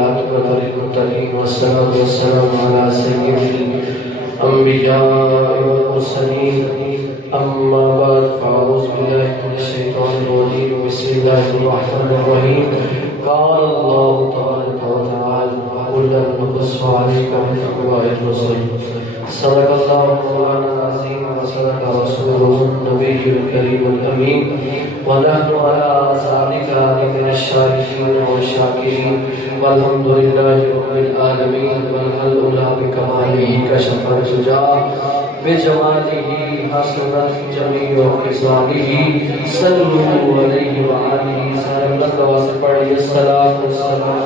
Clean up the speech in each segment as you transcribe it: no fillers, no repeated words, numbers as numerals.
والعاقبة للمتقين والصلاة والسلام على سيد الأنبياء والمرسلين أما بعد فأعوذ بالله من الشيطان الرجيم بسم الله الرحمن الرحيم قال الله تبارك وتعالى قل نقص عليك من أنباء الرسل صدق الله مولانا العظيم وصدق رسوله النبي الكريم الأمين ونحن على ذلك من الشاهدين والشاكرين والحمد لله رب العالمين والحمد لله بكماله كشف الشجاع بجماله حسنت جميع خصاله صلوا عليه وآله سلام لك پڑھی الصلاۃ والسلام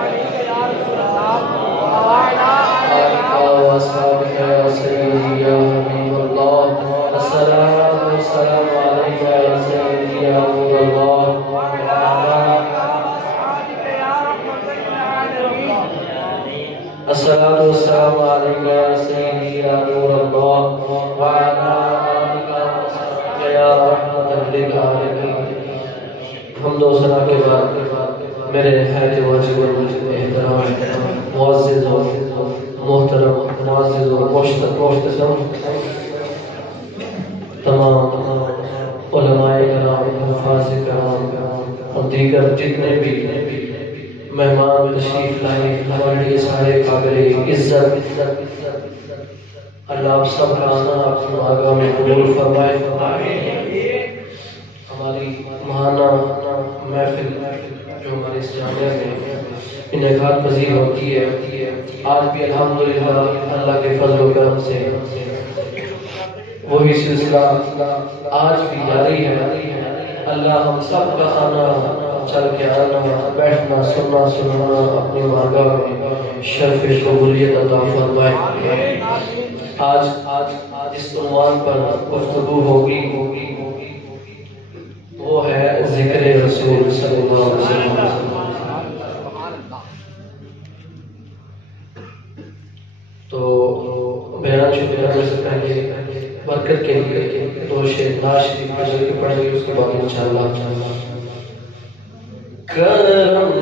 علیک یا رسول اللہ وأصحابك يا سيدي يا حبيب الله الصلاة والسلام عليك يا سيدي يا نور الله وعلى أصحابك يا رحمة للعالمين الصلاة والسلام عليك يا سيدي يا نور الله وعلى آلك وصحبك يا رحمة للعالمين حمد و ثنا کے بعد میرے نہایت واجب احترام معزز و محترم معزز و محترم تمام علماء کرام حفاظ کرام اور دیگر جتنے بھی مہمان تشریف لائے ہمارے لیے سارے قابل عزت اللہ آپ سب کا آنا اپنی بارگاہ میں قبول فرمائے ہماری ماہانہ محفل جو ہمارے اس جامعہ میں انعقاد پذیر ہوتی ہے آج بھی الحمدللہ اللہ کے فضل و کرم سے وہی سلسلہ آج بھی جاری ہے اللہ ہم سب کا آنا چل کے آنا بیٹھنا سننا اپنی بارگاہ میں شرف قبولیت عطا فرمائے آج اس عنوان پر گفتگو ہوگی وہ ہے ذکر رسول صلی اللہ علیہ وسلم تو بیان شروع کرنے سے پہلے برکت کے لیے دو شعر نعت شریف پڑھیں گے اس کے بعد انشاءاللہ کرم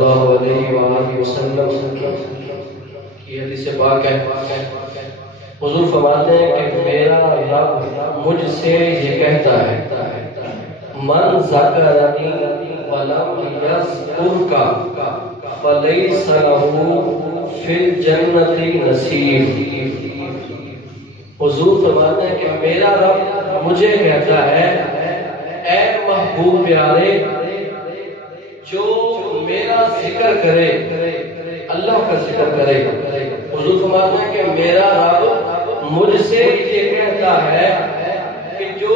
اللہ علیہ وآلہ وسلم کی حدیث پاک ہے، حضور فرماتے ہیں کہ میرا رب مجھ سے یہ کہتا ہے من ذکرنی ولم یذکرک فلیس لہ فی الجنۃ نصیب۔ حضور فرماتے ہیں کہ میرا رب مجھے کہتا ہے اے محبوب پیارے، جو میرا ذکر کرے، اللہ کا ذکر کرے۔ حضور فرماتے ہیں کہ میرا رب مجھ سے یہ کہتا ہے کہ جو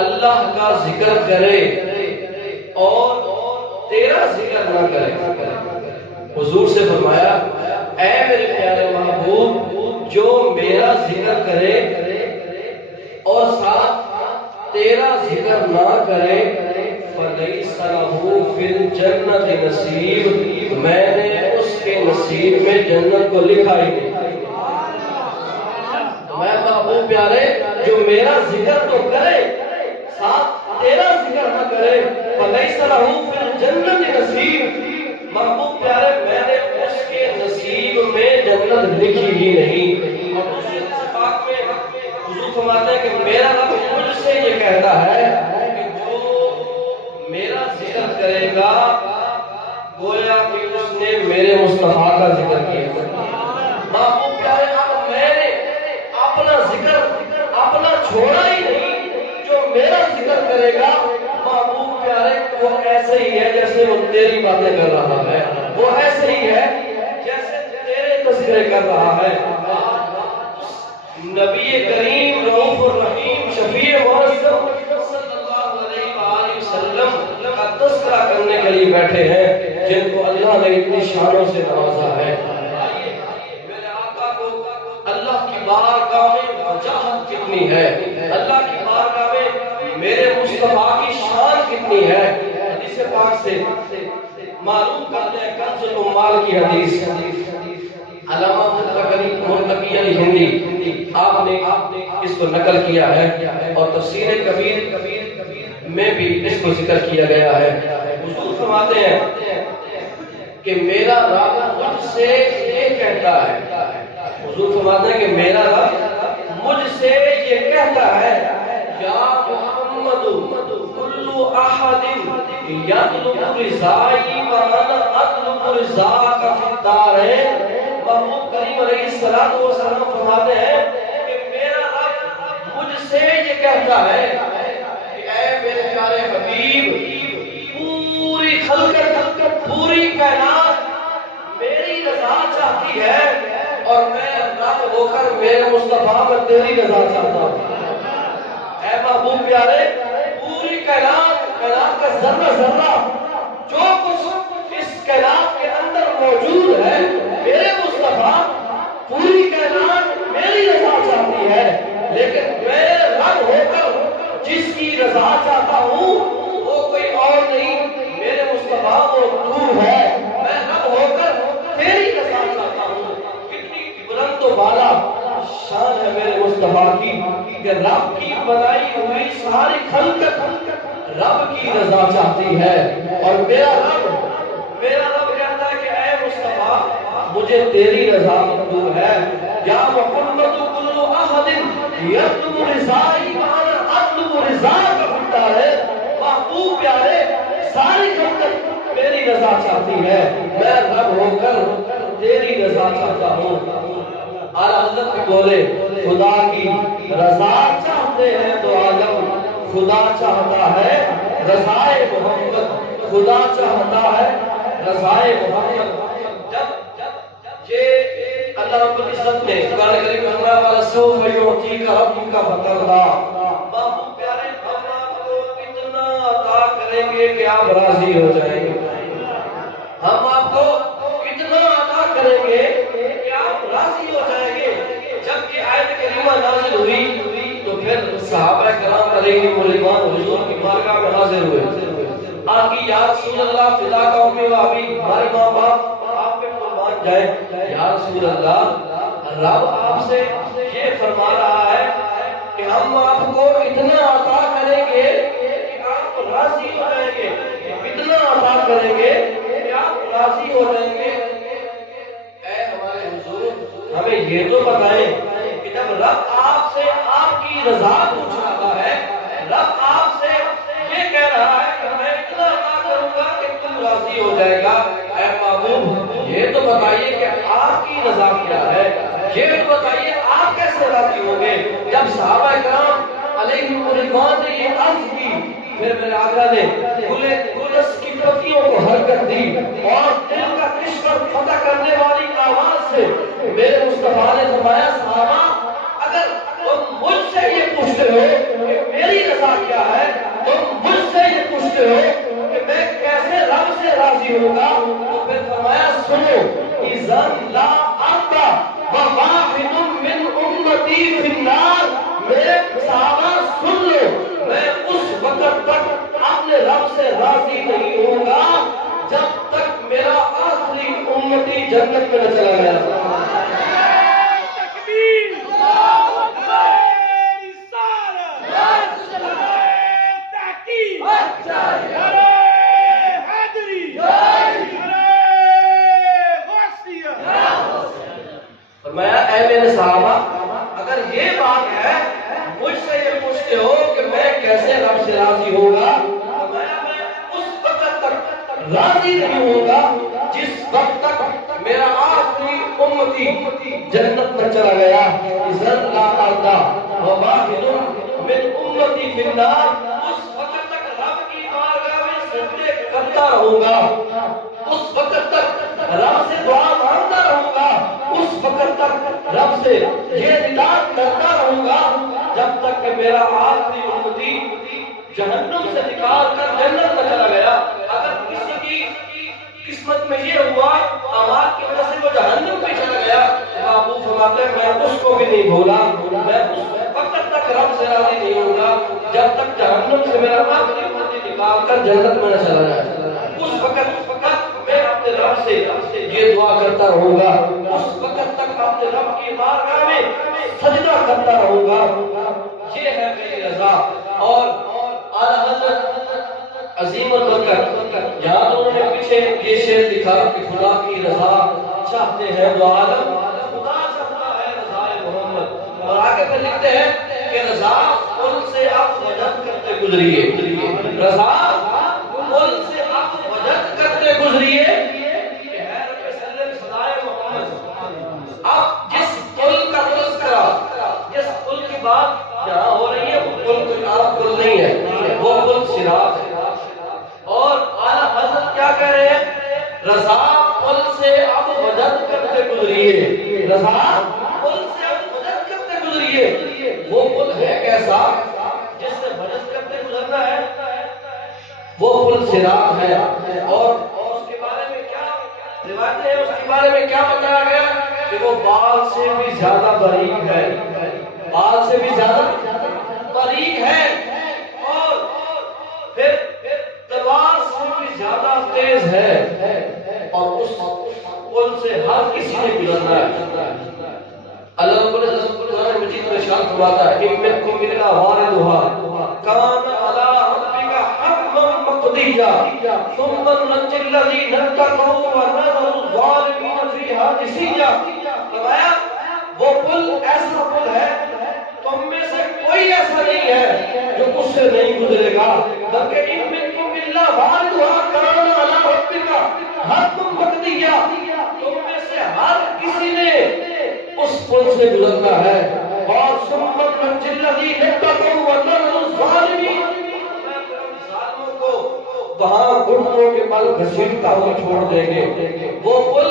اللہ کا ذکر کرے اور تیرا ذکر نہ کرے۔ حضور سے فرمایا اے میرے پیارے محبوب، جو میرا ذکر کرے اور ساتھ تیرا ذکر نہ کرے، فَلَيْسَ لَهُ فِي الْجَنَّةِ نصیب، میں نے اس کے نصیب میں جنت کو لکھا ہی نہیں۔ میں محبوب پیارے جو میرا ذکر تو کرے ساتھ تیرا ذکر نہ کرے، فَلَيْسَ لَهُ فِي الْجَنَّةِ نصیب، محبوب پیارے میں نے اس کے نصیب میں جنت لکھی ہی نہیں۔ اور دوسری حدیث پاک میں حضور فرماتے ہیں کہ میرا رب مجھ سے یہ کہتا ہے کہ جو میرا ذکر کرے گا گویا کہ اس نے میرے مصطفیٰ کا ذکر کیا۔ محبوب پیارے اب میں نے اپنا ذکر اپنا چھوڑا ہی نہیں، جو میرا ذکر کرے گا محبوب پیارے وہ ایسے ہی ہے جیسے وہ تیری باتیں کر رہا ہے، وہ ایسے ہی ہے جیسے تیرے تذکرے کر رہا ہے۔ نبی کریم رؤوف الرحیم شفیع معظم صلی اللہ علیہ وآلہ وسلم کا تذکرہ کرنے کے لیے بیٹھے ہیں جن کو اللہ نے اتنی شانوں سے نوازا ہے۔ میرے آقا کو اللہ کی بارگاہ میں وجاہت کتنی ہے، اللہ کی بارگاہ میں میرے مصطفیٰ کی شان کتنی ہے۔ حدیث پاک سے معلوم کرتے ہیں کنز الاموال کی حدیث، علامہ مرتقی علی ہندی آپ نے اس کو نقل کیا ہے اور تفسیر کبیر میں بھی اس کو ذکر کیا گیا ہے۔ حضور فرماتے ہیں کہ میرا رب مجھ سے یہ کہتا ہے، حضور فرماتے ہیں کہ میرا رب مجھ سے یہ کہتا ہے یا محمد کل احد یطلب رضائی وانا اطلب رضاک فی الدارین۔ محمود کریم علیہ السلام فرماتے ہیں کہ میرا رب مجھ سے یہ کہتا ہے کہ اے میرے پیارے حبیب، پوری خلقت پوری کائنات میری رضا چاہتی ہے اور میں رب ہو کر میرے مصطفیٰ میں تیری رضا چاہتا ہوں۔ اے محبوب پیارے، پوری کائنات کا ذرہ ذرہ جو کچھ اس کائنات کے اندر موجود ہے، میرے مصطفیٰ پوری کائنات میری رضا چاہتی ہے، لیکن میں رب ہو کر جس کی رضا چاہتا ہوں وہ کوئی اور نہیں، میرے مصطفیٰ وہ تو ہے، میں رب ہو کر تیری رضا چاہتا ہوں۔ کتنی بلند و بالا شان ہے میرے مصطفیٰ کی کہ رب کی بنائی ہوئی ساری خلقت رب کی رضا چاہتی ہے، اور میرا رب کہتا ہے کہ اے مصطفیٰ مجھے تیری رضا منظور ہے۔ یا محمد کل احد یطلب رضائی وانا اطلب رضاک فی الدارین۔ محبوب پیارے ساری خلقت میری رضا چاہتی ہے، میں رب ہو کر تیری رضا چاہتا ہوں۔ اعلیٰ حضرت کے بولے خدا کی رضا چاہتے ہیں تو عالم خدا چاہتا ہے رضائے محمد، خدا چاہتا ہے رضائے محمد۔ جب یہ اللہ رب العزت نے قرآن کریم میں فرمایا وَلَسَوْفَ يُعْطِيكَ رَبُّكَ فَتَرْضَىٰ، محبوب پیارے ہم آپ کو اتنا عطا کریں گے کہ آپ راضی ہو جائیں گے، ہم آپ کو اتنا عطا کریں گے کہ آپ راضی ہو جائیں گے۔ جب یہ آیت کریمہ نازل ہوئی تو پھر صحابہ کرام علیہم رضوان حضور کی بارگاہ میں حاضر ہوئے، آپ کی یا رسول اللہ فدا کا امی و ابی، ہمارے ماں باپ آپ پہ قربان جائیں۔ یا رسول اللہ رب آپ سے یہ فرما رہا ہے کہ ہم آپ کو اتنا عطا کریں گے کہ آپ راضی ہو جائیں گے، اتنا عطا کریں گے کہ ہو جائیں گے؟ اے ہمارے حضور ہمیں یہ تو بتائیں کہ جب رب آپ سے آپ کی رضا پوچھ رہا ہے، رب آپ سے یہ کہہ رہا ہے کہ میں اتنا عطا کروں گا کہ تم راضی ہو جائے گا، اے معبود یہ تو بتائیے کہ آپ کی رضا کیا ہے، یہ تو بتائیے آپ کیسے راضی ہوں گے؟ جب صحابہ کرام علیہم رضوان نے یہ عرض کی، پھر میرے آقا نے گلس کی پتیوں کو حرکت دی اور دل کا کشور فتح کرنے والی آواز سے میرے مصطفیٰ نے فرمایا صحابہ اگر تم مجھ سے یہ پوچھتے ہو کہ میری رضا کیا ہے، تم مجھ سے یہ پوچھتے ہو کہ میں کیسے رب سے راضی ہوں گا، تو پھر فرمایا سنو اذن لا ارضا وواحد من امتی فی النار، میرے صحابہ سن لو میں اس وقت تک اپنے رب سے راضی نہیں ہوں گا جب تک میرا آخری امتی جنت میں نہ چلا گیا۔ فرمایا اے میرے صحابہ اگر یہ بات ہے مجھ سے یہ پوچھتے ہو کہ میں کیسے رب سے راضی ہوگا، فرمایا میں اس وقت تک راضی نہیں ہوگا جس وقت تک میرا آخری امتی جنت میں چلا گیا۔ اذن لا ارضا وواحد من امتی فی النار، اس وقت تک رب کی بارگاہ میں سجدے کرتا رہوں گا، اس وقت تک رب سے دعا مانگتا رہوں گا، اس وقت تک رب سے یہ ندا کرتا رہوں گا جب تک کہ میرا آخری امتی جہنم سے نکال کر جنت میں چلا گیا۔ اگر کسی کی قسمت میں یہ ہوا اعمال کی وجہ سے وہ جہنم میں چلا گیا، محبوب فرماتے ہیں میں اس کو بھی نہیں بھولا، میں اس وقت تک رب سے راضی نہیں ہوں گا جب تک جہنم سے میرا آخری امتی نکال کر جنت میں نہ چلا جائے۔ اس وقت میں اپنے رب سے یہ دعا کرتا رہوں گا، اس وقت تک اپنے رب کی بارگاہ میں سجدہ کرتا رہوں گا، یہ ہے میری رضا۔ اور اعلیٰ حضرت عظیم البرکت یہاں انہوں نے پیچھے یہ شعر لکھا کہ خدا کی رضا چاہتے ہیں وہ عالم، خدا چاہتا ہے رضا محمد، اور آگے پھر لکھتے ہیں کہ رضا ان سے آپ وجد کرتے گزریے، رضا ان سے آپ وجد کرتے گزریے کہ ہے رب سلم صدائے محمد۔ اب جس قل کا تذکرہ، جس قل کی بات جہاں ہو رہی ہے وہ قل کوئی عام قل نہیں ہے، وہ قل صراط ہے۔ اور اعلیٰ حضرت کیا کہہ رہے ہیں؟ رضا قل سے اب وجد کرتے گزریے، رضا قل سے اب وجد کرتے گزریے۔ وہ قل ہے کیسا جس سے وجد کرتے گزرنا ہے؟ وہ قل صراط ہے۔ اور اس کے بارے میں کیا روایت ہے؟ اس کے بارے میں کیا بتایا گیا کہ وہ بال سے بھی زیادہ باریک ہے، بال سے بھی زیادہ باریک ہے، اور پھر تلوار سے بھی زیادہ تیز ہے، اور اس قل سے ہر کسی نے گزرنا ہے۔ اللہ رب العزت قرآن مجید میں ارشاد فرماتا ہے ان منکم الا واردها کان علی ربک حتما مقضیا ثم ننجی الذین اتقوا ونذر الظالمین فیہا جثیا۔ فرمایا وہ پل ایسا پل ہے تم میں سے کوئی ایسا نہیں ہے جو اس سے نہیں گزرے گا، بلکہ ان منکم الا واردها کان علی ربک حتما مقضیا، تم میں سے ہر کسی نے اس پل سے گزرنا ہے۔ اور سمت ننجی الذین اتقوا ونذر الظالمین، ظالموں کو وہاں گھٹنوں کے بل گھسیٹتا ہوا چھوڑ دیں گے۔ وہ پل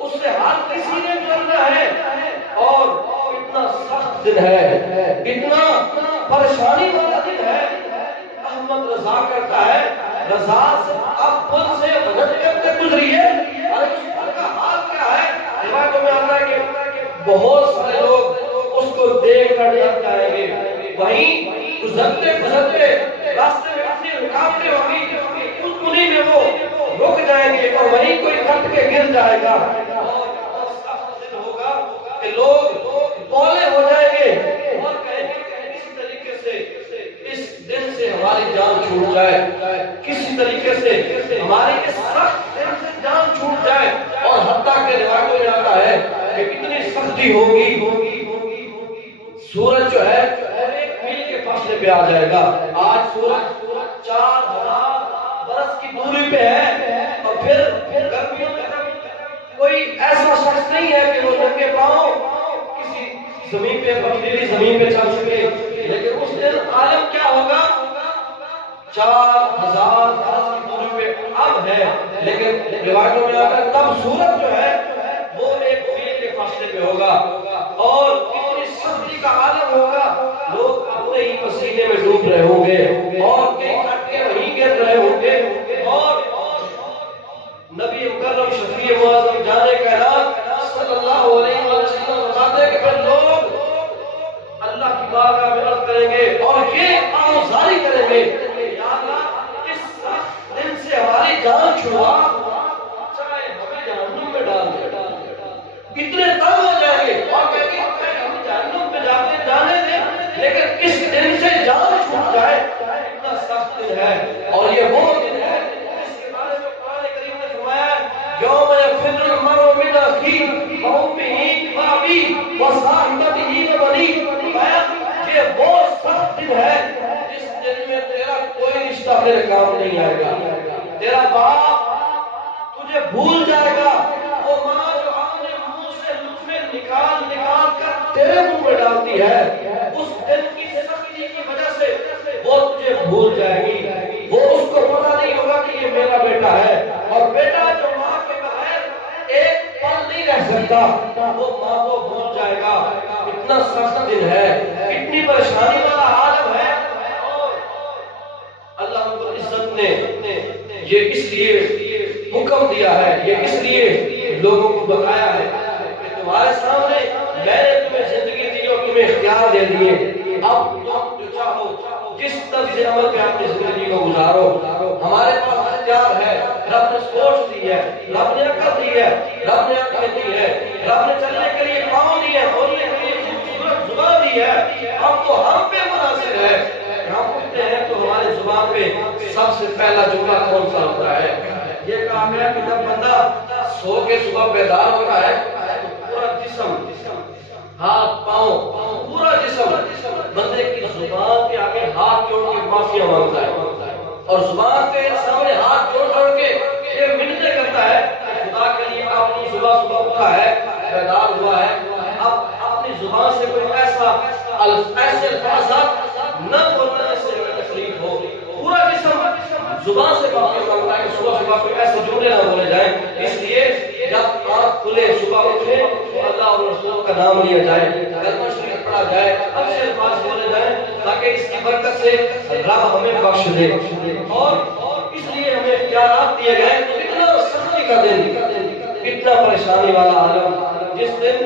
اس سے ہر کسی نے گزرنا ہے، اور اتنا سخت دن ہے، اتنا پریشانی والا دن ہے۔ احمد رضا کرتا ہے رضا سے اب پل سے وجد کرتے گزریے، اور اس پل کا حال کیا ہے؟ روایتوں میں آتا ہے کہ بہت سارے لوگ اس کو دیکھ کر ڈر جائیں گے، وہیں گزرتے گزرتے راستے میں اتنی رکاوٹیں ہوگی کہ انہیں میں وہ رک جائیں گے، اور وہیں کوئی کٹ کے گر جائے گا، اور بہت سخت دن ہوگا کہ لوگ بولے ہو جائیں گے اور کہیں گے کہ کسی طریقے سے اس دن سے ہماری جان چھوٹ جائے، کسی طریقے سے ہماری اس سخت دن سے جان چھوٹ جائے۔ روشنی ہوگی، سورج جو ہے ایک میل کے فاصلے پہ آ جائے گا. آج سورج 4000 برس کی دوری پہ ہے، اور پھر گرمیوں میں کوئی ایسا شخص نہیں ہے کہ وہ ننگے پاؤں کسی زمین پہ پتھریلی زمین پہ چل سکے. لیکن اس دن عالم کیا ہوگا؟ 4000 برس کی دوری پہ اب ہے، لیکن روایتوں میں آتا ہے تب سورج جو ہے وہ ایک میل کے فاصلے پہ ہوگا، اور اتنی سختی کا عالم ہوگا، لوگ اپنے ہی پسینے میں ڈوب رہے ہوں گے اور کئی کٹکے وہیں گر رہے ہوں گے. اور نبی مکرم شفیع معظم جان کائنات صلی اللہ علیہ وسلم بتاتے ہیں کہ پھر لوگ اللہ کی بارگاہ میں عرض کریں گے اور یہ آوازاری کریں گے، یا اللہ اس سخت دن سے ہماری جان چھڑوا، چاہے ہمیں جہنم میں ڈال دے. اتنے تنگ ہو جائیں گے اور کہیں گے ہم جہنم میں جانے دیں، لیکن اس دن سے جان چھوٹ جائے، اتنا سخت دن ہے. اور یہ وہ دن ہے جس کے بارے میں قرآن کریم نے فرمایا یوم یفر المرء من اخیہ وامہ وابیہ وصاحبتہ وبنیہ. یہ وہ سخت دن ہے جس دن میں تیرا کوئی رشتہ تیرے کام نہیں آئے گا. تیرا باپ تجھے بھول جائے گا، وہ ماں جو اپنے منہ سے لقمے نکال کر تیرے منہ میں ڈالتی ہے، اس دن کی سختی کی وجہ سے وہ تجھے بھول جائے گی. وہ اس کو پتہ نہیں ہوگا کہ یہ میرا بیٹا ہے، اور بیٹا جو ماں کے بغیر ایک پل نہیں رہ سکتا، وہ ماں کو بھول جائے گا. اتنا سخت دن ہے، اتنی پریشانی والا عالم ہے. اور اللہ رب العزت نے یہ اس لیے حکم دیا ہے، یہ اس لیے لوگوں کو بتایا ہے کہ تمہارے سامنے میں نے تمہیں زندگی دی اور تمہیں اختیار دے دیے، اب تم جو چاہو جس طرز عمل پہ اپنی زندگی کو گزارو. ہمارے پاس اختیار ہے، رب نے سوچ دی ہے، رب نے عقل دی ہے، رب نے عقل دی ہے، رب نے چلنے کے لیے پاؤں دی ہے، بولنے کے لیے خوبصورت زبان دی ہے. اب تو ہم پہ منحصر ہے، ہم پوچھتے ہیں تو ہماری زبان پہ سب سے پہلا جملہ کون سا ہوتا ہے؟ یہ کہا گیا کہ جب بندہ سو کے صبح بیدار ہوتا ہے تو پورا جسم، ہاتھ پاؤں، پورا جسم بندے کی زبان کے آگے ہاتھ جوڑ کے معافیا مانگتا ہے، اور زبان کے سامنے ہاتھ جوڑ کے یہ منتیں کرتا ہے کہ خدا کے لیے اپنی صبح اٹھا ہے، بیدار ہوا ہے، اب اپنی زبان سے کوئی ایسے الفاظ نہ بولنا جس سے تکلیف ہو. پورا جسم زبان سے معافی مانگتا ہے کہ صبح کوئی ایسے جملے نہ بولے جائیں. اس لیے جب آنکھ کھلے صبح اٹھے تو اللہ اور رسول کا نام لیا جائے، کلمہ شریف پڑھا جائے، اچھے الفاظ بولے جائیں تاکہ اس کی برکت سے رب ہمیں بخش دے. اور اس لیے ہمیں اختیارات دیے گئے. اتنا سختی کا دن، اتنا پریشانی والا عالم، جس دن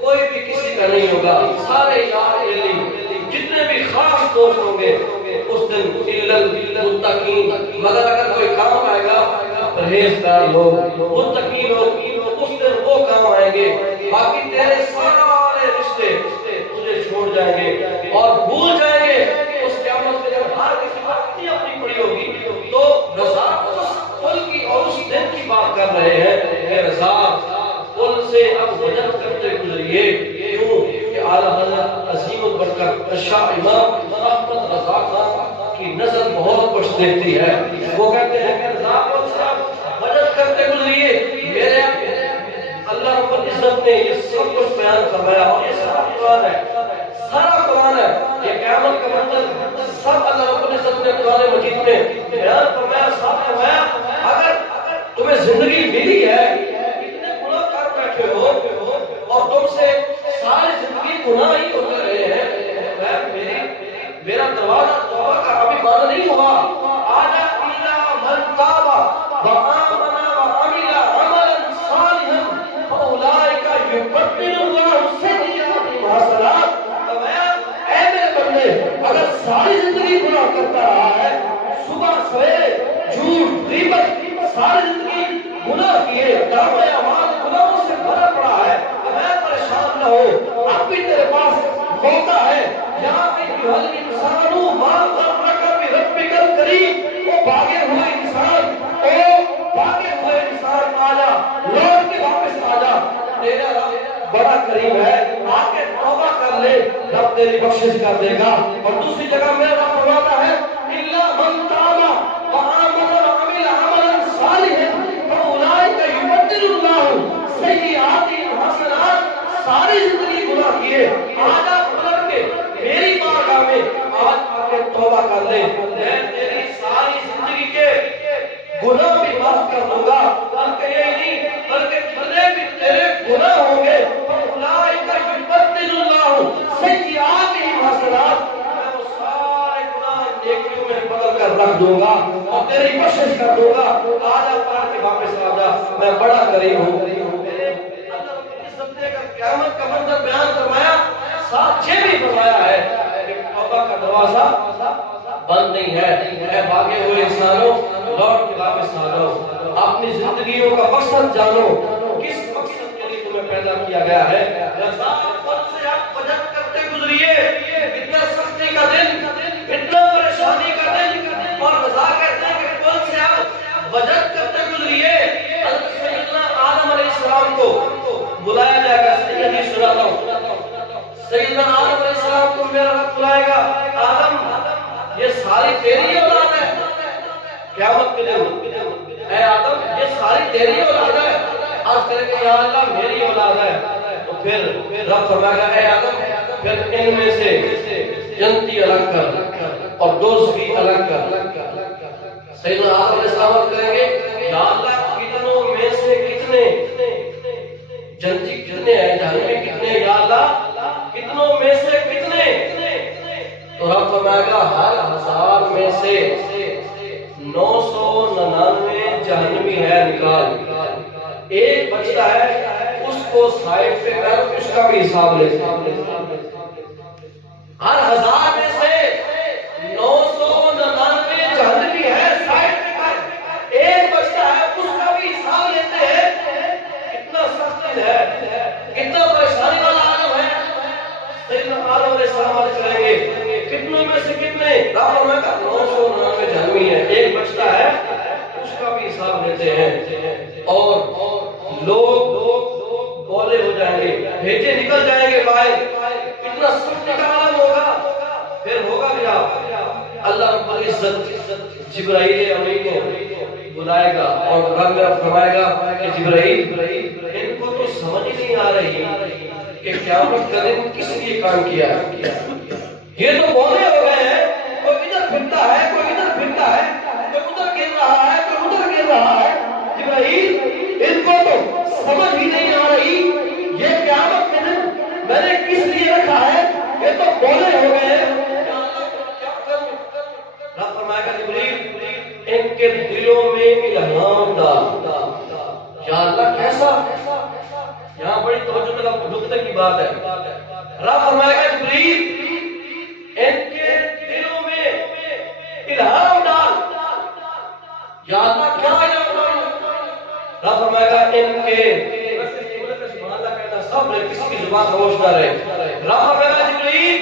کوئی بھی کسی کا نہیں ہوگا، سارے یار جتنے بھی خاص دوست ہوں گے اس دن المتقین، مگر اگر کوئی کام آئے گا پرہیزگار لوگ، متقی لوگ، اس دن وہ کام آئیں گے. باقی تیرے سارے رشتے تجھے چھوڑ جائیں گے اور بھول جائیں گے. اس قیامت میں جب ہر کسی پر اپنی اپنی پڑی ہوگی تو رضا اس پل کی اور اس دن کی بات کر رہے ہیں کہ رضا پل سے اب وجد کرتے گزریے. کیوں کہ اعلیٰ حضرت عظیم البرکت شاہ امام احمد رضا خان کی نظر بہت کچھ دیکھتی ہے. وہ کہتے ہیں کہ رضا پل سے اب وجد کرتے گزریے. میرے اللہ رب العزت نے یہ سب کچھ بیان فرمایا، اور یہ سارا قرآن ہے، سارا قرآن ہے. یہ قیامت کا منظر سب اللہ رب العزت نے قرآن مجید میں بیان فرمایا، صاف فرمایا. اگر تمہیں زندگی ملی ہے، اتنے گناہ کر بیٹھے ہو اور تم سے ساری زندگی گناہ ہی ہوتے رہے ہیں، میرا دروازہ توبہ کا ابھی بند نہیں ہوا. آجا الا من تاب وآمن وعمل عملا صالحا فاولئک یبدل اللہ سیئاتہم حسنات. اے میرے بندے، اگر ساری زندگی گناہ کرتا رہا ہے، صبح سویرے جھوٹ غیبت ساری زندگی گناہ کیے، دعوے اعمال گناہوں سے بھرا پڑا ہے، پریشان نہ ہو، اب بھی تیرے پاس موقع ہے. یا ایھا الانسان ما غرک بربک الکریم. او بھاگے ہوئے انسان آجا، لوٹ کے واپس آجا. تیرا رب بڑا کریم ہے، آ کے توبہ کر لے، رب تیری بخشش کر دے گا۔ اور دوسری جگہ میرا رب فرماتا ہے اِلَّا مَن تَابَ وَآمَنَ وَعَمِلَ عَمَلًا صَالِحًا فَأُولَٰئِکَ یُبَدِّلُ اللَّهُ سَیِّئَاتِہِمْ حَسَنَاتٍ۔ ساری زندگی گناہ کیے، آج آپ پلٹ کے میری بارگاہ میں آج آ کے توبہ کر لے، میں تیری ساری زندگی کے گناہ بھی معاف کر دوں گا، بلکہ یہ نہیں بلکہ جتنے بھی تیرے گناہ ہوں گے فَأُولَٰئِکَ یُبَدِّلُ اللَّهُ سَیِّئَاتِہِمْ حَسَنَاتٍ، میں وہ سارے گناہ نیکیوں میں بدل کر رکھ دوں گا اور تیری بخشش کر دوں گا۔ آج آپ پڑھ کے واپس آ جا، میں بڑا کریم ہوں۔ میرے اللہ کی عزت نے اگر قیامت کا منظر بیان فرمایا، ساتھ یہ بھی فرمایا ہے کہ توبہ کا دروازہ بند نہیں ہے۔ اے بھاگے ہوئے انسانوں، لوٹ کے واپس آ جاؤ، اپنی زندگیوں کا مقصد جانو، کس مقصد کے لیے تمہیں پیدا کیا گیا ہے۔ رضا خود سے آپ وجد کرتے گزریے، اتنا سختی کا دن، اتنا پریشانی کا دن، اور رضا کہتے ہیں کہ خود سے آپ وجد کرتے گزریے۔ حضرت سیدنا آدم علیہ السلام کو بلایا جائے گا، سیدی سناتا ہوں، سیدنا آدم علیہ السلام کو میرا رب بلائے گا، آدم یہ ساری تیری اولاد ہے، قیامت کے دن، اے آدم یہ ساری تیری اولاد ہے، آج کرے کہ یا اللہ میری اولاد ہے، تو پھر رب فرمائے گا اے آدم پھر ان میں سے جنتی الگ کر اور دوزخی الگ کر۔ سیدنا آدم علیہ السلام کریں گے یا اللہ کتنوں میں سے کتنے جنتی کتنے ہیں، جہنمی کتنے، یا اللہ کتنوں میں سے کتنے، تو رب فرمائے گا ہر 1000 میں سے 999 جہنمی ہے، نکال، ایک بچتا ہے اس کو سائڈ پہ کر، اس کا بھی حساب لے۔ ہر 1000 میں سے 999 جہنمی ہے، سائڈ پہ کر، ایک بچتا ہے اس کا بھی حساب لیتے ہیں۔ کتنا سخت ہے، کتنا پریشانی والا عالم ہے۔ سیدنا آدم علیہ السلام علیہ کریں گے کتنوں میں سے کتنے، رب فرمائے گا 999 جہنمی ہے، ایک بچتا ہے اس کا بھی حساب لیتے ہیں، اور لوگ بولے ہو جائیں گے، بھیجے نکل جائیں گے باہر، کتنا سخت کا عالم ہوگا۔ پھر ہوگا کیا، اللہ رب العزت جبرائیل امین کو بلائے گا اور رب فرمائے گا کہ جبرائیل ان کو تو سمجھ نہیں آ رہی کہ قیامت کا دن کس لیے کام کیا ہے، یہ تو بولے ہو گئے ہیں، کوئی ادھر پھرتا ہے کوئی ادھر پھرتا ہے، کوئی ادھر گر رہا ہے کوئی ادھر گر رہا ہے، جبرائیل ان کو تو سمجھ ہی نہیں آ رہی یہ قیامت کا دن میں نے کس لیے رکھا ہے، یہ تو بولے ہو گئے ہیں، رب فرمائے گا جبرائیل ان کے دلوں میں الہام ڈال۔ یا اللہ کیسا، یہاں بڑی توجہ طلب نکتے کی بات ہے، رب فرمائے گا جبرائیل ان کے دلوں میں الہام ڈال۔ یا اللہ کیا الہام ڈال، رب فرمائے گا ان کے سب کسی کی زبان خاموش نہ رہے، رب فرمائے گا جبرائیل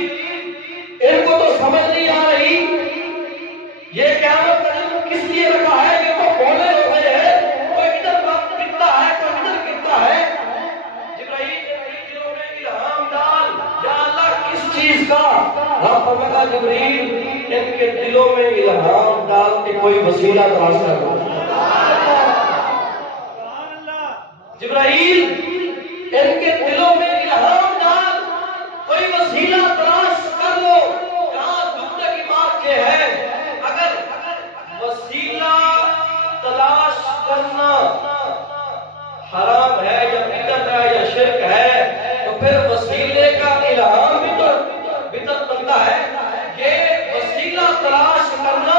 ان کو تو سمجھ نہیں آ رہی یہ قیامت کا دن کس لیے رکھا ہے، یہ تو بولے ہو گئے ہیں، کوئی ادھر وقت گرتا ہے کوئی ادھر گرتا ہے، جبرائیل دلوں میں الہام ڈال، یا اللہ کس چیز کا، رب فرمائے گا جبرائیل ان کے دلوں میں الہام ڈال کے کوئی وسیلہ تلاش کر لو۔ جبرائیل ان کے دلوں میں الہام ڈال، کوئی وسیلہ تلاش کر لو۔ یہاں دکھ کی بات یہ ہے اگر وسیلہ تلاش کرنا حرام ہے یا بدعت ہے یا شرک ہے تو پھر وسیلے کا الہام بھی تو بدعت بنتا ہے۔ یہ وسیلہ تلاش کرنا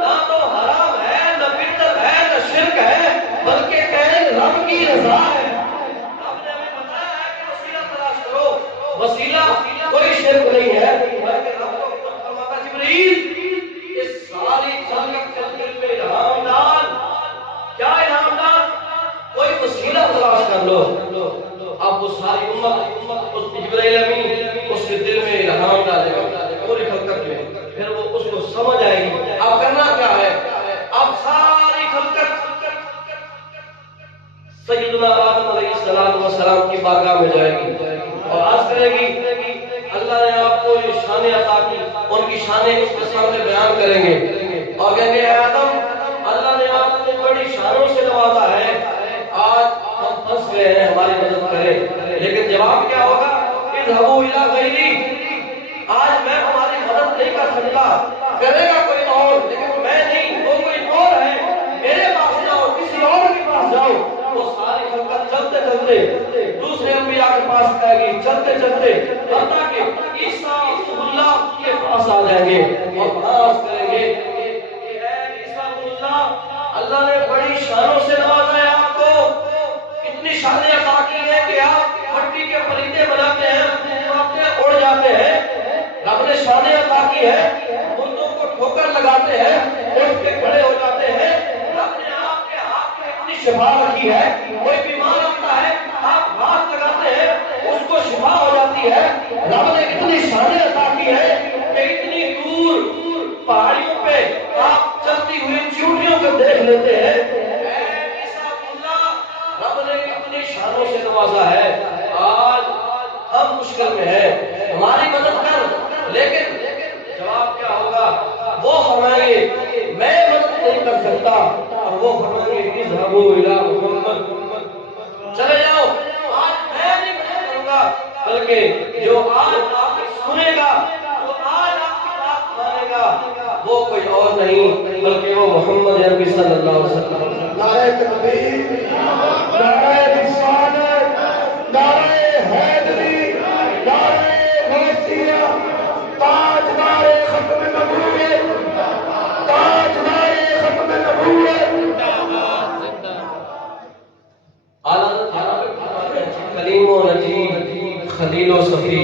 نہ تو حرام ہے نہ بدعت ہے نہ شرک ہے بلکہ کہیں رب کی رضا ہے۔ رب نے ہمیں بتایا ہے کہ وسیلہ تلاش کرو، وسیلہ کوئی شرک نہیں ہے بلکہ رب کو فرماتا جبرائیل اس ساری خلقت کے دل میں الہام ڈال۔ کیا الہام ڈال، کوئی وسیلہ تلاش کر لو۔ اب وہ ساری امت اس جبرائیل امین اس کے دل میں الہام ڈالے گا پوری خلقت میں، پھر وہ اس کو سمجھ آئے گی اب کرنا کیا ہے۔ اب ساری خلقت سیدنا آدم علیہ السلام والسلام کی بارگاہ میں جائے گی اور عرض کرے گی اللہ نے آپ کو یہ شان عطا کی، ان کی شانیں اس کے سامنے بیان کریں گے اور کہیں گے اے آدم اللہ نے آپ کو بڑی شانوں سے نوازا ہے، آج ہم پھنس گئے ہیں، ہماری مدد کریں۔ لیکن جواب کیا ہوگا؟ اذهبوا الى غیری، آج میں ہماری مدد نہیں کر سکتا، کرے گا کوئی اور لیکن میں نہیں، وہ کوئی اور ہے، میرے پاس جاؤ، کسی اور کے پاس جاؤ۔ وہ ساری خلقت چلتے چلتے دوسرے انبیاء کے پاس جائے گی، چلتے چلتے حتیٰ کہ عیسیٰ اللہ کے پاس آ جائیں گے اور عرض کریں گے کہ اے عیسیٰ اللہ، اللہ نے بڑی شانوں سے نوازا ہے آپ کو، اتنی شانیں عطا کی ہیں کہ آپ مٹی کے پرندے بناتے ہیں، اڑ جاتے ہیں، رب نے شانیں عطا کی ہے، مردوں کو ٹھوکر لگاتے ہیں، اٹھ کے کھڑے ہو جاتے ہیں، رب نے آپ کے ہاتھ میں اتنی شفا رکھی ہے، کوئی بیمار ہوتا ہے آپ ہاتھ لگاتے ہیں اس کو شفا ہو جاتی ہے، رب نے اتنی شانیں عطا کی ہے کہ اتنی دور پہاڑیوں پہ آپ چلتی ہوئی چیونٹیوں کو دیکھ لیتے ہیں۔ اے عیسیٰ اللہ، رب نے اتنی شانوں سے نوازا ہے، آج ہم مشکل میں ہیں، ہماری مدد کر، لیکن جواب کیا ہوگا؟ وہ فرمائیں گے میں مدد نہیں کر سکتا، اور وہ فرمائیں گے اذهبوا الى محمد، چلے جاؤ، آج میں نہیں مدد کروں گا، بلکہ جو آج آپ سنے گا، جو آج آپ کی بات مانے گا، وہ کوئی اور نہیں بلکہ وہ محمد عربی صلی اللہ علیہ وسلم۔ نعرہ تکبیر، نعرہ رسالت، نعرہ حیدری، نعرہ غوثیہ، تاجدار ختم نبوت، تاجدار ختم نبوت۔ کلیم و نجیب خلیل و صفی،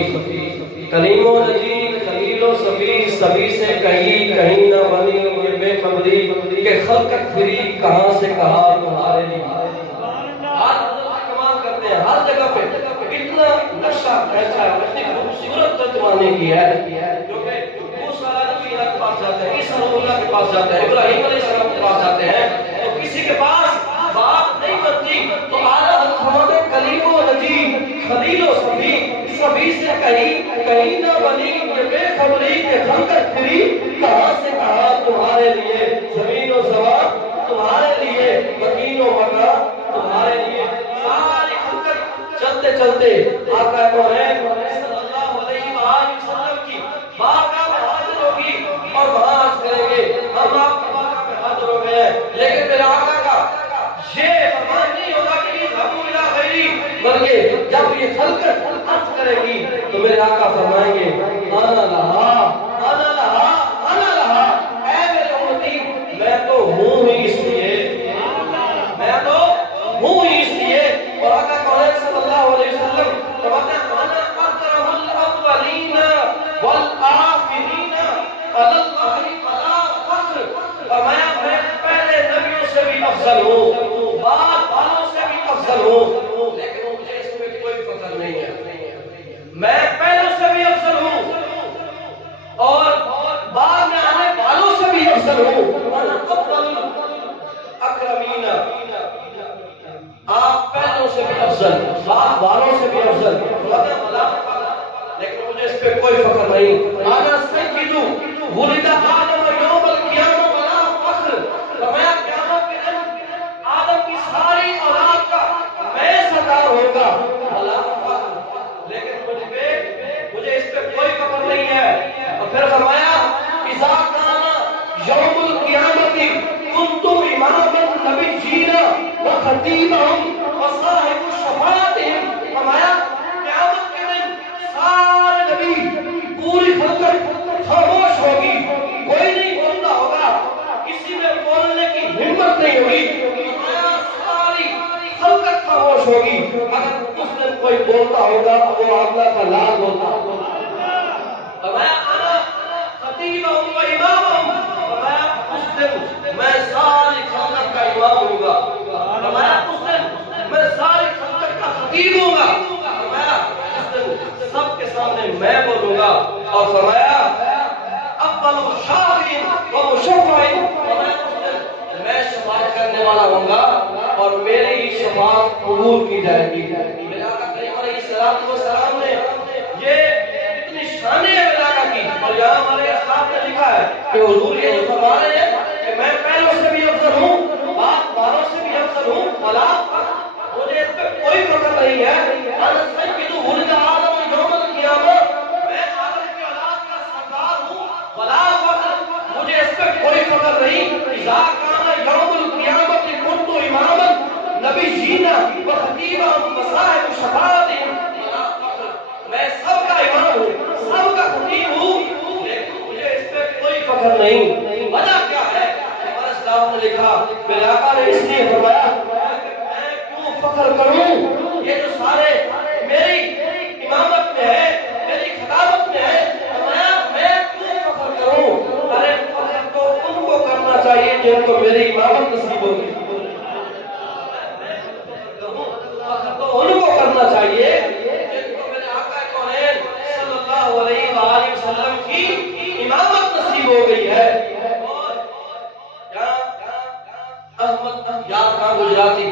کلیم و نجیب خلیل و صفی، سبھی سے کہیں کہیں نہ بنی یہ بے خبری کہ خلقت پھری کہاں سے کہا تمہارے لیے۔ آج کمال کرتے ہیں ہر جگہ پہ، اتنا نقشہ کھینچا ہے، اتنی خوبصورت ترجمانی کی ہے جو کہ موسیٰ علیہ السلام کے پاس جاتے ہیں، عیسیٰ اللہ کے پاس جاتے ہیں، ابراہیم علیہ السلام کے پاس جاتے ہیں، تو کسی کے پاس بات نہیں بنتی تو اعلیٰ حضرت کلیم و نجیب خلیل و صفی، سبھی سے کہیں کہیں نہ بنی یہ بے خبری کہ خلقت پھری کہاں سے کہا تمہارے لیے، زمین و زمان تمہارے لیے، مکین و مکان تمہارے لیے، ساری خلقت چلتے چلتے آقا کونین صلی اللہ علیہ وآلہ وسلم کی بارگاہ میں حاضر ہوگی اور بحث کریں گے ہم آپ کی بارگاہ میں حاضر ہو گئے ہیں، لیکن میرے آقا کا یہ فرمان نہیں ہوگا کہ اذهبوا الى غیری، بلکہ جب یہ خلقت عرض کرے گی تو میرے آقا فرمائیں گے انا لہا انا لہا انا لہا، اے میرے امتی میں تو ہوں ہی اس لیے، میں تو ہوں ہی اس لیے۔ اور آقا کونین صلی اللہ علیہ وسلم فرماتے ہیں انا اکرم الاولین والآخرین علی اللہ فلا فخر، فرمایا میں پہلے نبیوں سے بھی افضل ہوں، بعد والوں سے بھی افضل ہوں، لیکن مجھے اس میں کوئی فخر نہیں ہے، میں پہلوں سے بھی افضل ہوں اور بعد میں آنے والوں سے بھی افضل ہوں، انا افضل اکرمین، آپ پہلوں سے بھی افضل، بعد والوں سے بھی افضل، لیکن مجھے اس پہ کوئی فخر نہیں۔ انا سید ولد آدم یوم القیامہ ولا فخر، فرمایا قیامت کے دن آدم کی ساری اولاد کا میں سردار ہوگا ولا فخر، لیکن مجھے اس پہ کوئی فخر نہیں ہے۔ اور پھر فرمایا اذا کان یوم القیامت کنت اماما النبیین وخطیبهم وصاحب شفاعتهم، فرمایا قیامت کے دن سارے نبی پوری خلقت خاموش ہوگی، کوئی نہیں بولتا ہوگا، کسی میں بولنے کی ہمت نہیں ہوگی، فرمایا ساری خلقت خاموش ہوگی، اگر اس دن کوئی بولتا ہوگا وہ اللہ کا لال ہوتا ہوگا۔ فرمایا انا خطیبهم و امامهم، فرمایا اس دن میں ساری خلقت کا امام ہوں گا، فرمایا اس دن میں ساری خلقت کا خطیب ہوں گا، فرمایا اس دن سب کے سامنے میں بولوں گا، اور فرمایا اول شافع و مشفع، فرمایا اس دن میں شفاعت کرنے والا ہوں گا اور میری شفاعت قبول کی جائے گی۔ میرے آقا کریم علیہ السلام نے یہ اتنی شان ہے میرے آقا کی، اور یہاں ہمارے اسلاف نے لکھا ہے کہ حضور یہ جو فرما رہے ہیں کہ میں پہلوں سے بھی افضل ہوں، باروں سے بھی افضل ہوں، مجھے اس پہ کوئی فخر نہیں ہے۔ انا سید ولد آدم یوم القیامہ، میں آدم کی اولاد کا سردار ہوں، ولا فخر، مجھے اس پہ کوئی فخر نہیں۔ اذا کان یوم القیامۃ کنت اماما نبیین و خطیبا و صاحب شفاعت، میں سب کا امام ہوں، سب کا خطیب ہوں، لیکن مجھے اس پہ کوئی فخر نہیں۔ وجہ کیا ہے؟ ہمارے اسلام نے لکھا، میرے آقا نے اس لیے فرمایا فخر کروں، یہ جو سارے میری امامت میں ہے، میری خطابت میں ہے، میں کیوں فخر کروں؟ ارے فخر تو ان کو کرنا چاہیے جن کو میری امامت نصیب ہوگی، فخر تو ان کو کرنا چاہیے جن کو میرے آقا کونین صلی اللہ علیہ وآلہ وسلم کی امامت نصیب ہو گئی ہے۔ احمد یار خان گجراتی،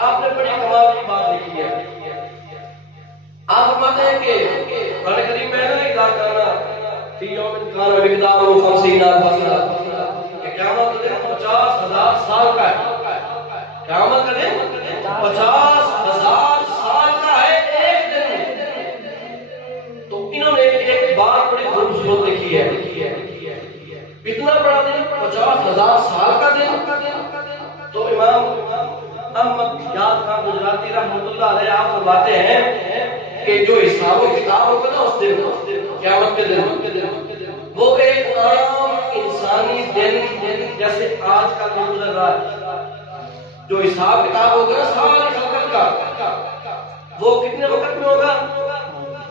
آپ نے بڑی کمال کی بات لکھی ہے۔ آپ فرماتے ہیں کہ قرآن کریم میں ہے نا، اذا کان فی یوم کان مقدارہ 50 الف سنہ، کہ قیامت کا دن 50,000 سال کا ہے، قیامت کا دن 50,000 سال کا ہے ایک دن۔ تو انہوں نے ایک بات بڑی خوبصورت لکھی ہے، اتنا بڑا دن 50,000 سال کا دن۔ تو امام احمد یار خان گجراتی رحمۃ اللہ علیہ آپ فرماتے ہیں کہ جو حساب و کتاب ہوگا نا اس دن، قیامت کے دن، وہ ایک عام انسانی دن جیسے آج کا دن گزر رہا ہے، جو حساب کتاب ہوگا نا ساری خلقت کا، وہ کتنے وقت میں ہوگا؟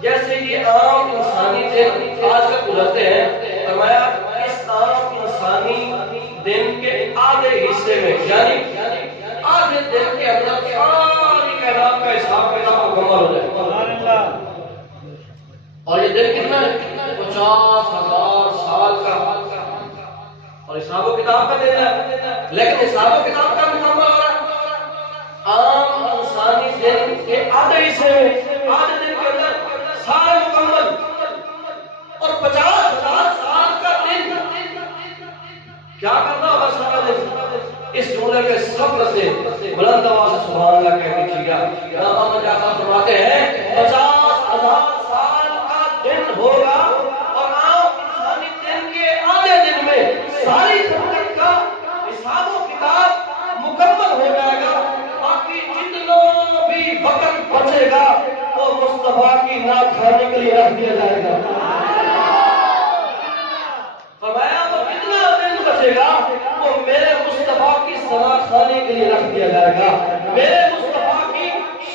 جیسے یہ عام انسانی دن آج کا گزرتے ہیں، فرمایا اس عام انسانی دن کے آدھے حصے میں، یعنی آدھے دن کے اندر ساری کائنات کا حساب کتاب مکمل ہو جائے۔ اور یہ دن کتنا ہے؟ 50,000 سال کا، اور حساب و کتاب کا دن ہے، لیکن حساب و کتاب کا مکمل ہو رہا ہے عام انسانی دن کے آدھے حصے میں، آدھے دن کے اندر سارے مکمل، اور 50,000 سال کا دن کیا کرنا ہوگا سارا دن؟ اس جملے میں صبر سے بلند آواز سے سبحان اللہ کہہ دیجیے گا۔ امام احمد جعفر فرماتے ہیں 50,000 سال کا دن ہوگا، اور عام انسانی دن کے آدھے دن میں ساری خلقت کا حساب و کتاب مکمل ہو جائے گا، باقی جتنا بھی وقت بچے گا وہ مصطفیٰ کی نام کھانے کے لیے رکھ دیا جائے گا۔ فرمایا وہ جتنا دن بچے گا وہ میرے مصطفیٰ کی ثنا کھانے کے لیے رکھ دیا جائے گا، میرے مصطفیٰ کی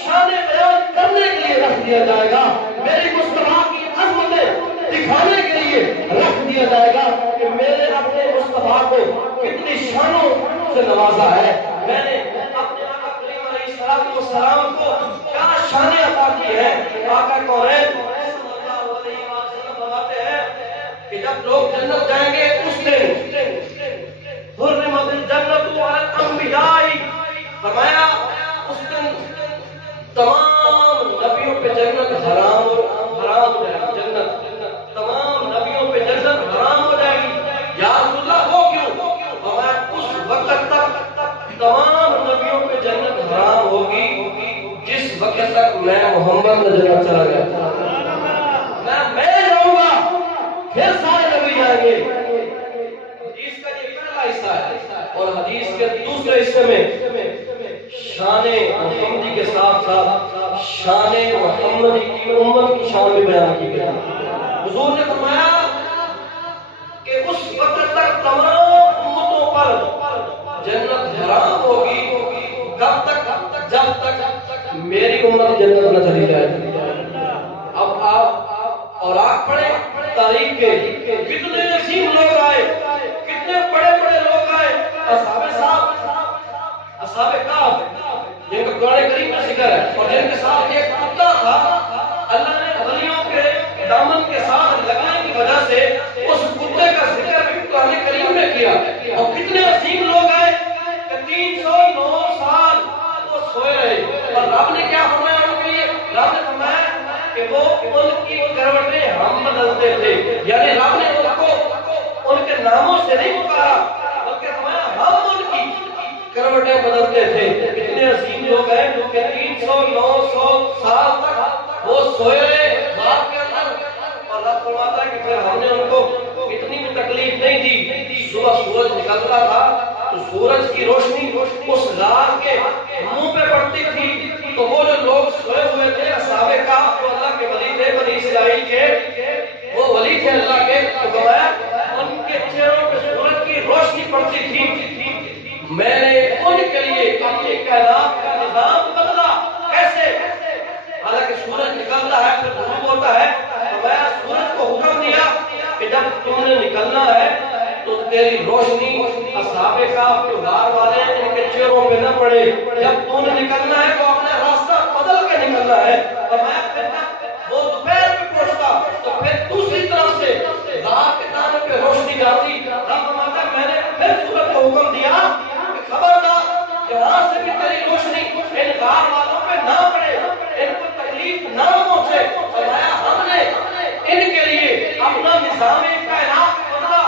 شان بیان کرنے کے لیے رکھ دیا جائے گا، میری مصطفیٰ کی عظمتیں دکھانے کے لیے رکھ دیا جائے گا کہ میرے اپنے مصطفیٰ کو کتنی شانوں سے نوازا ہے، میں نے اپنے آقا کریم علیہ السلام کو کیا شانیں عطا کی ہیں۔ آقا کونین صلی اللہ علیہ وسلم فرماتے ہیں کہ جب لوگ جنت جائیں گے اس دن حرمت الجنت علی الانبیاء، فرمایا اس دن تمام نبیوں پہ جنت حرام ہو جائے گی، جنت تمام نبیوں پہ جنت حرام ہو جائے گی۔ یا رسول اللہ وہ کیوں؟ فرمایا اس وقت تک تمام نبیوں پہ جنت حرام ہوگی جس وقت تک میں محمد نہ جنت چلا گیا، میں جاؤں گا پھر سارے نبی جائیں گے۔ حدیث کا یہ پہلا حصہ ہے، اور حدیث کے دوسرے حصے میں شان محمدی کے ساتھ ساتھ شان محمدی کی امت کی شان بھی بیان کی گئی۔ حضور نے فرمایا کہ اس وقت تک تمام امتوں پر جنت حرام ہوگی، کب تک؟ جب تک میری امت جنت نہ چلی جائے۔ اب آپ اور آپ پڑھیں تاریخ کے کتنے عظیم لوگ آئے، کتنے بڑے بڑے لوگ آئے، اصحاب کہف جن کا قرآن کریم میں ذکر ہے، اور جن کے ساتھ ایک کتا تھا، اللہ نے ولیوں کے دامن کے ساتھ لگنے کی وجہ سے اس کتے کا ذکر بھی قرآن کریم میں کیا۔ اور کتنے عظیم لوگ آئے کہ 309 سال وہ ان کی کروٹیں ہم بدلتے تھے، یعنی رب نے ان کو ان کے ناموں سے نہیں پکارا بلکہ فرمایا ہم ان کی کروٹیں بدلتے تھے۔ اتنے عظیم لوگ ہیں کہ 300-900 سال تک وہ سوئے رہے رات کے اندر، اور رب فرماتا ہے کہ پھر ہم نے ان کو اتنی بھی تکلیف نہیں دی۔ صبح سورج نکلتا تھا تو سورج کی روشنی اس غار کے منہ پہ پڑتی تھی، تو وہ جو لوگ سوئے ہوئے تھے اصحاب کہف جو اللہ کے ولی تھے، بنی اسرائیل کے وہ ولی تھے اللہ کے، تو فرمایا ان کے چہروں پہ سورج کی روشنی پڑتی تھی۔ میں نے ان کے لیے اپنی کائنات کا نظام بدلا۔ کیسے؟ حالانکہ سورج نکلتا ہے پھر غروب ہوتا ہے، تو میں سورج کو حکم دیا کہ جب تم نے نکلنا ہے تو تیری روشنی اصحاب کہف جو غار والے ان کے چہروں پہ نہ پڑے، جب تم نے نکلنا ہے تو اپنا راستہ بدل کے نکلنا ہے۔ اور میں پھر وہ دوپہر میں پہنچتا تو پھر دوسری طرف سے غار کے دانے پہ روشنی ڈالتی۔ رب فرماتا ہے میں نے پھر سورج کو حکم دیا کہ خبردار یہاں سے بھی تیری روشنی ان غار والوں پہ نہ پڑے، ان کو تکلیف نہ پہنچے۔ فرمایا ہم نے ان کے لیے اپنا نظام کائنات بدلا۔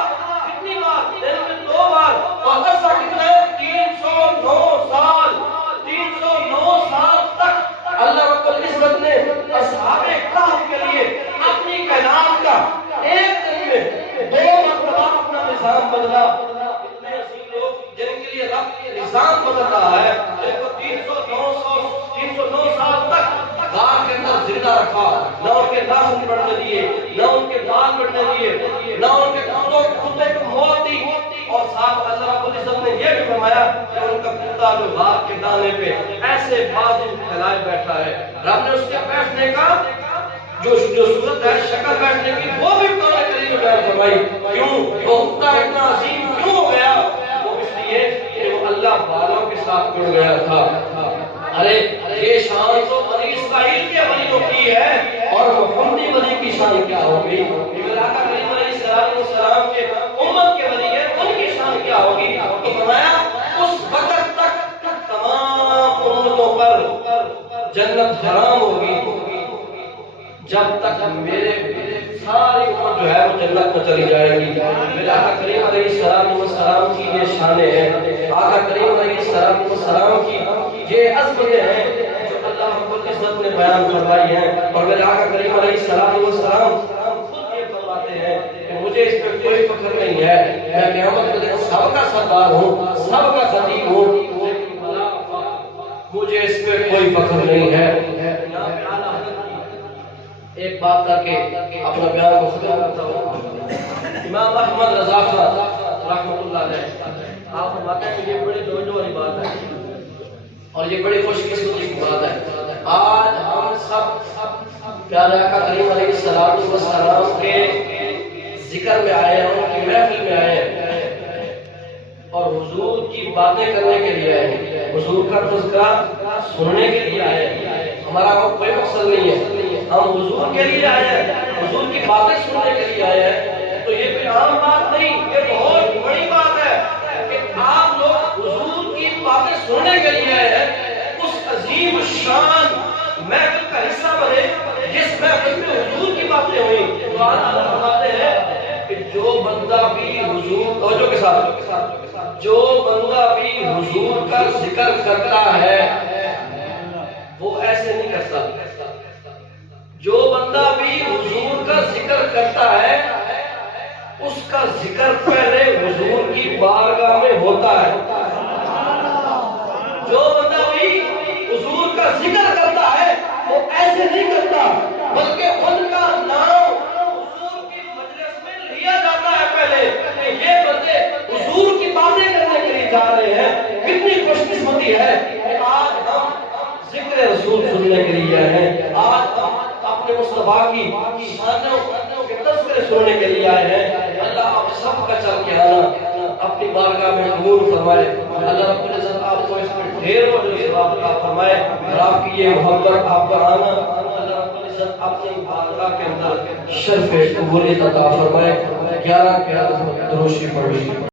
کتنی بار؟ دن میں 2 بار، اور عرصہ کتنا ہے؟ 309 سال۔ 309 سال تک اللہ رب العزت نے اصحاب کہف کے لیے اپنی کائنات کا ایک دن میں 2 مرتبہ اپنا نظام بدلا۔ اتنے عظیم لوگ جن کے لیے رب نظام بدل رہا ہے، جن کو 309 سال تک غار کے اندر زندہ رکھا، نہ ان کے ناخن بڑھنے دیے، نہ ان کے بال بڑھنے دیے، نہ ان کے کتے کو موت دی، اور ساتھ اللہ رب العزت نے یہ بھی فرمایا کہ ان کا کتا جو غار کے دانے پہ ایسے بازو پھیلائے بیٹھا ہے، رب نے اس کے بیٹھنے کا جو صورت ہے شکل بیٹھنے کی وہ بھی قرآن کریم میں بیان فرمائی۔ کیوں وہ کتا اتنا عظیم کیوں ہو گیا؟ وہ اس لیے کہ وہ اللہ والوں کے ساتھ جڑ گیا تھا۔ ارے یہ شان تو بنی اسرائیل کے ولیوں کی ہے، اور محمدی ولی کی شان کیا ہوگی؟ آقا کریم علیہ السلام کے امت کے ولی ہیں، ان کی شان کیا ہوگی؟ تو فرمایا اس وقت تک تمام امتوں پر جنت حرام ہوگی جب تک میرے ساری امت جو ہے وہ جنت میں چلی جائے گی۔ میرے آقا کریم علیہ السلام کی یہ شانیں ہیں، آقا کریم علیہ السلام کی یہ عظمتیں ہیں جو اللہ رب العزت نے بیان فرمائی ہیں۔ اور میرے آقا کریم علیہ السلام خود یہ فرماتے ہیں کہ مجھے اس پہ کوئی فخر نہیں ہے، میں قیامت کے دن سب کا سردار ہوں، سب کا خطیب ہوں، مجھے اس پہ کوئی فخر نہیں ہے۔ ایک بات کر کے اپنا بیان کو ختم کرتا ہوں۔ امام احمد رضا خان رحمۃ اللہ علیہ آپ فرماتے ہیں کہ یہ بڑی توجہ والی بات ہے اور یہ بڑی خوش قسمتی کی بات ہے۔ آج ہم سب پیارے آقا کریم علیہ السلام کے ذکر میں آئے ہیں، ان کی محفل میں آئے ہیں اور حضور کی باتیں کرنے کے لیے آئے ہیں، حضور کا تذکرہ سننے کے لیے آئے ہیں۔ ہمارا کوئی مقصد نہیں ہے، ہم حضور کے لیے آئے ہیں، حضور کی باتیں سننے کے لیے آئے ہیں۔ تو یہ کوئی عام بات نہیں، یہ بہت بڑی بات ہے کہ آپ لوگ حضور کی باتیں سننے کے لیے آئے ہیں، اس عظیم شان محفل کا حصہ بنے جس محفل میں حضور کی باتیں ہوئیں۔ تو آج اللہ فرماتے ہیں کہ جو بندہ بھی حضور توجہ کے ساتھ جو بندہ بھی حضور کا ذکر کرتا ہے وہ ایسے نہیں کرتا، جو بندہ بھی حضور کا ذکر کرتا ہے اس کا ذکر پہلے حضور کی بارگاہ میں ہوتا ہے۔ جو بندہ بھی حضور کا ذکر کرتا ہے وہ ایسے نہیں کرتا بلکہ ان کا نام حضور کی مجلس میں لیا جاتا ہے پہلے کہ یہ بندے حضور کی باتیں کرنے کے لیے جا رہے ہیں۔ کتنی خوش قسمتی ہے کہ آج ہم ذکر رسول سننے کے لیے آئے ہیں، آج ہم اپنے مصطفیٰ کی شانوں کے تذکرے سننے کے لیے آئے ہیں۔ اللہ آپ سب کا چل کے آنا اپنی بارگاہ میں قبول فرمائے۔ اللہ رب العزت آپ کو اس میں ڈھیر و ڈھیر ثواب عطا فرمائے، اور آپ کی یہ محبت آپ کا آنا اللہ رب العزت اپنی بارگاہ کے اندر شرف قبولیت عطا فرمائے۔ 11 درود شریف پڑھ